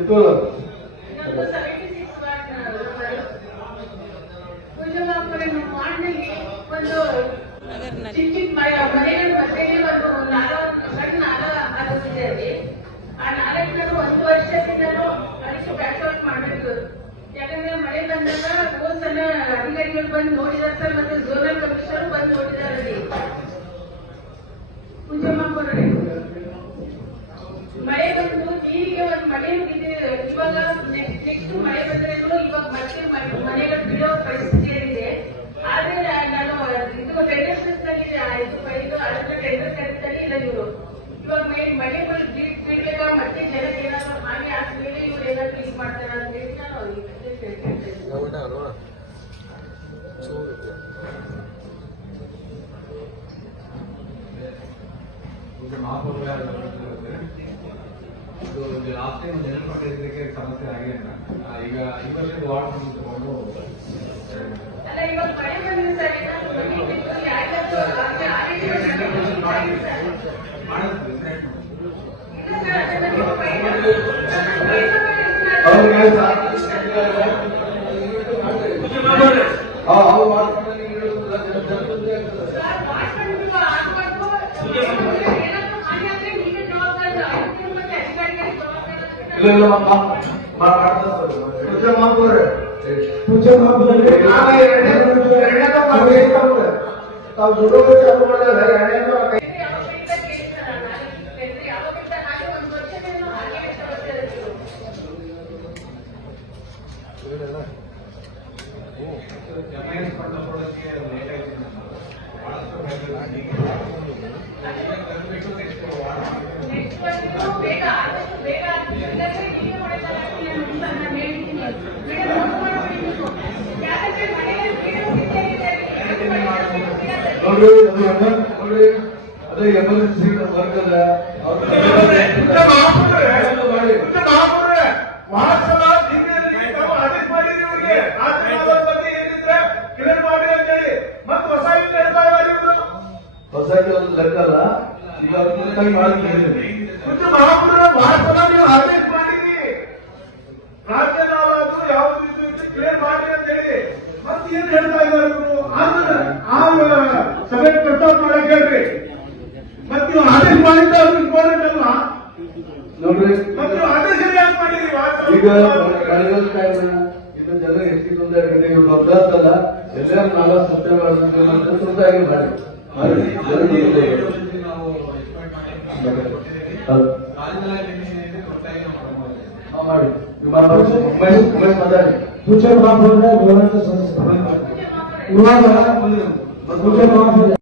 ಚಿಕ್ಕ ಮನೆಗಳು ಮಧ್ಯೆ ಒಂದು ಸಣ್ಣ ನಾಲ ಆಗುತ್ತಿದೆ ಅಲ್ಲಿ. ಆ ನಾಲಕ್ಕಿನ 1 ವರ್ಷದಿಂದಲೂ ಅದಕ್ಕೆ ಬ್ಯಾಕ್ಔಟ್ ಮಾಡಬೇಕು. ಯಾಕಂದ್ರೆ ಮಳೆ ಬಂದಾಗ ಸಣ್ಣ ಅಧಿಕಾರಿಗಳು ಬಂದು ನೋಡಿದಾರೆ ಸರ್, ಮತ್ತೆ ಝೋನಲ್ ಕಮಿಷನರ್ ಬಂದು ನೋಡಿದಾರೆ. ಕುಂಜಮ್ಮನವರೇ, ಮಳೆ ಬಂದು ನೀರಿಗೆ ಒಂದು ಮನೆ ಇವಾಗ ನೆಕ್ಸ್ಟ್ ಮಳೆ ಬಂದ್ರೆ ಇವಾಗ ಮತ್ತೆ ಮನೆಗಳು ಬೀಳೋ ಪರಿಸ್ಥಿತಿ ಇದೆ. ಆದ್ರೆ ನಾನು ಇದು ಟೆಂಡರ್ ಟೆಂಡರ್ ಕರೀತಾರೆ ಇಲ್ಲ ಇವರು ಇವಾಗ ಮಳೆಗಳು ಬೀಳ್ಬೇಕಾ ಮತ್ತೆ ಜನಕ್ಕೆ ಏನಾದ್ರು ಹಾನಿ ಆದ್ಮೇಲೆ ಇವ್ರು ಏನಾದ್ರು ಇದು ಮಾಡ್ತಾರ ಅಂತ ಹೇಳಿ ನಾನು ಅವ್ರಿಗೆ ಲಾಸ್ಟ್ ಟೈಮ್ ಜನರಲ್ ಪಟ್ಟಿದ್ದಕ್ಕೆ ಸಮಸ್ಯೆ ಆಗಿದೆ. ಈಗ ಇವರಲ್ಲಿ ವಾರ್ಡ್ ತಗೊಂಡು ಅಲ್ಲ, ಇವಾಗ ಮಳೆ ಬಂದಿದೆ ಸರ್. ತಾವು ದುಡ್ಡು ಚಾಲು ಮಾಡಿದ್ರೆ ನೋಡ್ರಿ ಅದು ಎಮರ್ಜೆನ್ಸಿ ವರ್ಕ್ ಅದ ಹೊಸ ಒಂದು ಲೆಕ್ಕ ಅಲ್ಲ. ಈಗ ಮುಂದಾಗಿ ಮಾಡಿದ್ದೀವಿ ಕ್ಲಿಯರ್ ಮಾಡಿ ಅಂತ ಹೇಳಿ ಮತ್ತೆ ಏನ್ ಹೇಳ್ತಾ ಇದ್ದಾರೆ ಇವರು. ಸಭೆ ಪ್ರಸ್ತಾಪ ಮಾಡಕ್ ಹೇಳ್ರಿ. ಮತ್ತೆ ನೀವು ಆದೇಶ ಮಾಡಿದ್ದ ಇಂಪಾರ್ಟೆಂಟ್ ಅಲ್ವಾ ನೋಡ್ರಿ. ಮತ್ತೆ ಆದೇಶ ಯಾಕೆ ಮಾಡಿರಿ? ಈಗ ಕಳೆದ ಟೈಮ್ ಇದು ಜನ ಎಷ್ಟು ತೊಂದರೆ ಆಗಿದೆ. ಇವ್ರು ಗೊತ್ತಾಗ್ತಲ್ಲ ಎಲ್ಲರೂ ನಾವ ಸತ್ಯ ಮಾಡಿ ಮಾಡಿ